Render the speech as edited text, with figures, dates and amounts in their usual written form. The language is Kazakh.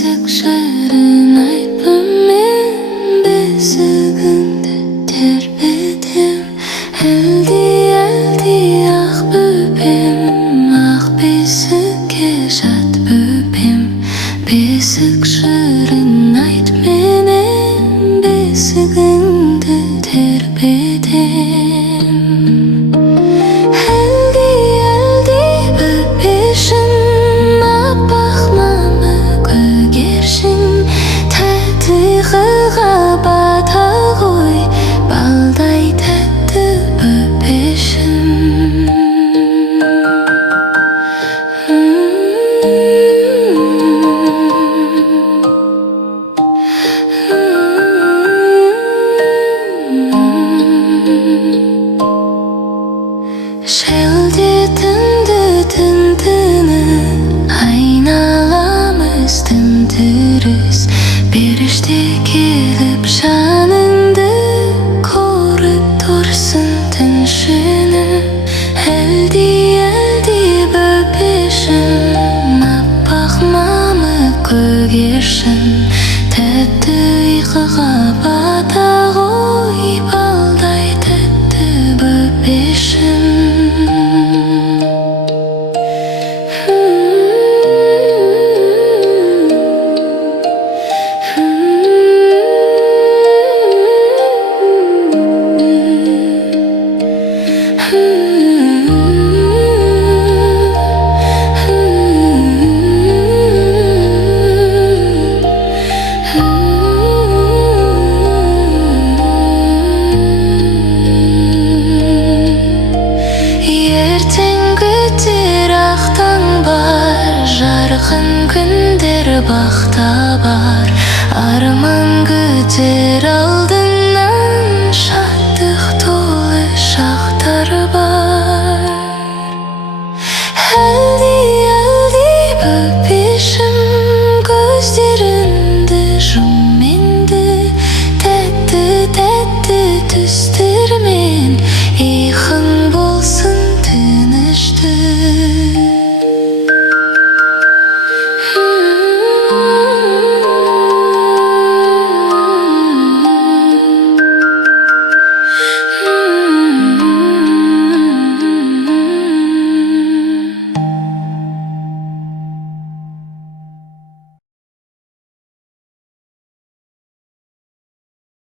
бесік жырын айтпын мен, бесігіңді тербетем. Әлди, әлди ақ бөпем, ақ бесікке жат бөпем. Бесік жырын айт менен, бесігіңді тербетем. Әлди, әлди бөпешім, аппақ мамы көгершін, тәтті қыға бата ғой, балдай тәтті бөпешім. Шелде түнді түндіні, айналамыз тым-тырыс. Періште келіп жаныңды көріп тұрсын тыншыны. Әлди, әлди бөпешім, аппақ мамы көгершін, тәтті ұйқыға бата ғой, балдай тәтті бөпешім. Ертең күтер ақ таң бар, жарқын күндер бақта бар. Арман күтер алды